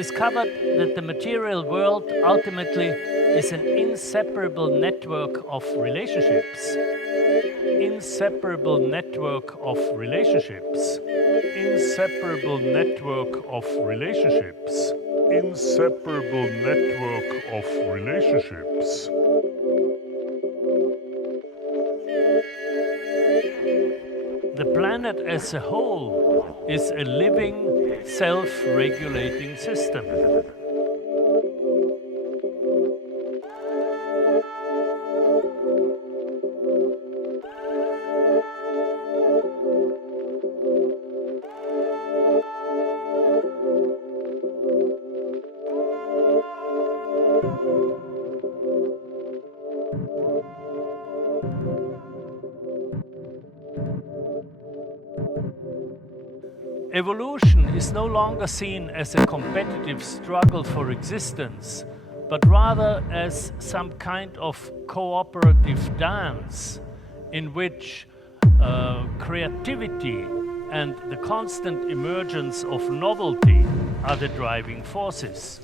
discovered that the material world ultimately is an inseparable network of relationships. Inseparable network of relationships. Inseparable network of relationships. Inseparable network of relationships. The planet as a whole is a living, self-regulating system. Evolution is no longer seen as a competitive struggle for existence, but rather as some kind of cooperative dance in which creativity and the constant emergence of novelty are the driving forces.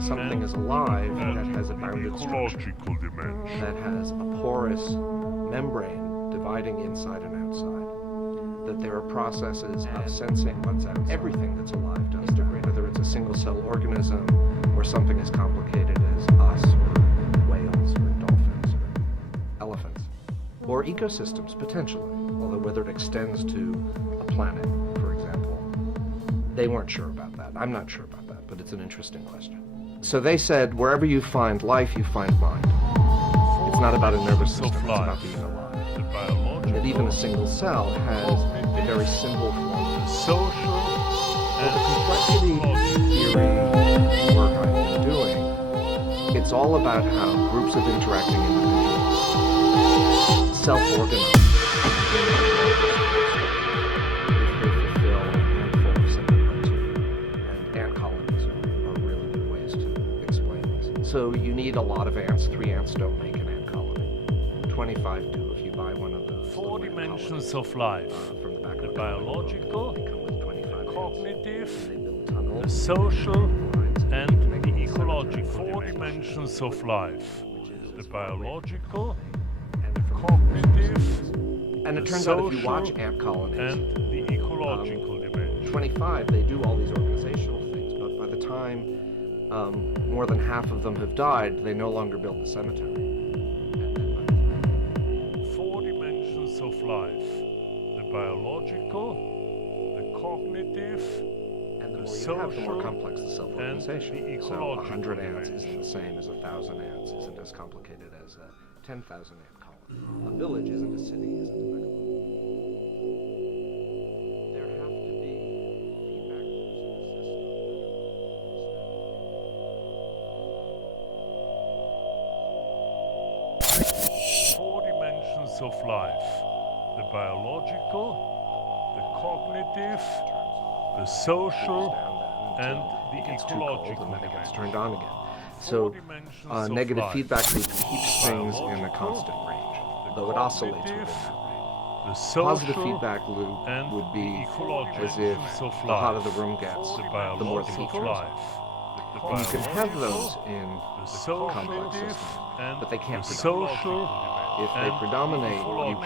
Something is alive that has a bounded structure, that has a porous membrane dividing inside and outside, that there are processes of sensing what's out. Everything that's alive does integrate, whether it's a single-cell organism or something as complicated as us or whales or dolphins or elephants, or ecosystems potentially, although whether it extends to a planet, for example, they weren't sure about that. I'm not sure about that, but it's an interesting question. So they said, wherever you find life, you find mind. It's not about a nervous system, it's about being alive. And that even a single cell has a very simple form. Social and the complexity theory work I've been doing, it's all about how groups of interacting individuals self-organize. So you need a lot of ants. 3 ants don't make an ant colony. 25 do if you buy one of those. 4 dimensions of life. From the back the of biological, the cognitive, the social, and the ecological. 4 dimensions of life. The biological, the cognitive, and it turns out if you watch ant colonies, and the ecological dimension. 25, they do all these organizational things, but by the time more than half of them have died, they no longer build the cemetery. 4 dimensions of life. The biological, the cognitive, and the more social, you have, the more complex the self-organization. and the So ecological 100 ants dimension. isn't the same as 1,000 ants, isn't as complicated as a 10,000 ant colony. A village isn't a city, isn't a megalith. There have to be feedback loops in the system. 4 dimensions of life. The biological, the cognitive, the social, and the ecological and then it dimension. gets turned on again. So negative feedback loop keeps things in a constant range, though it oscillates within that range. Positive feedback loop would be as if the hotter the room gets, the more the heat turns on. You can have those in complex systems, but they can't predominate. If they predominate, you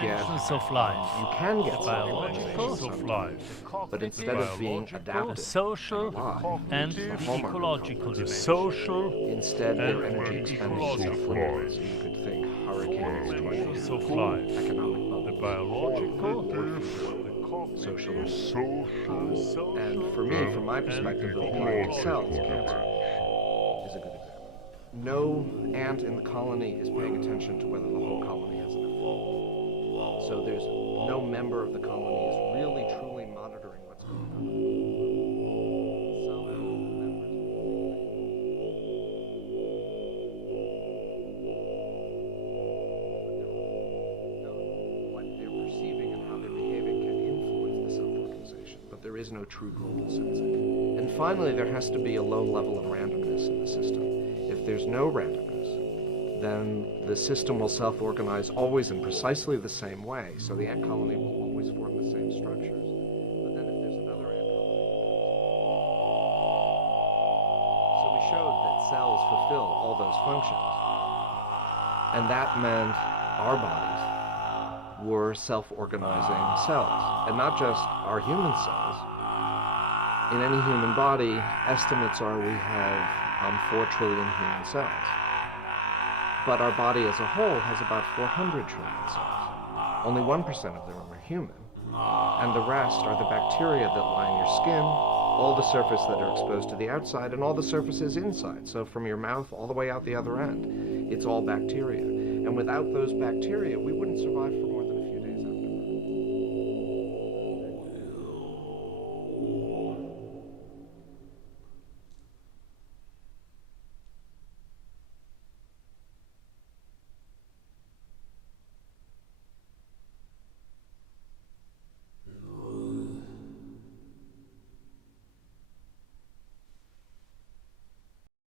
can get biological of life, but instead of being adaptive, social, and the ecological dimension. Social, instead their energy expenditure is self-limited. So you could think hurricanes, dimensions of tornadoes, life. economic The bubbles, biological, the social, social, and for me, from my perspective, the colony itself is cancer. Is a good example. No ant in the colony is paying attention to whether the whole colony has an effect. So there's no member of the colony is really truly monitoring what's going on. is no true global sensing. And finally, there has to be a low level of randomness in the system. If there's no randomness, then the system will self-organize always in precisely the same way. So the ant colony will always form the same structures. But then if there's another ant colony... So we showed that cells fulfill all those functions. And that meant our bodies were self-organizing cells, and not just our human cells. In any human body, estimates are we have 4 trillion human cells. But our body as a whole has about 400 trillion cells. Only 1% of them are human, and the rest are the bacteria that line your skin, all the surface that are exposed to the outside, and all the surfaces inside. So from your mouth all the way out the other end, it's all bacteria. And without those bacteria, we wouldn't survive for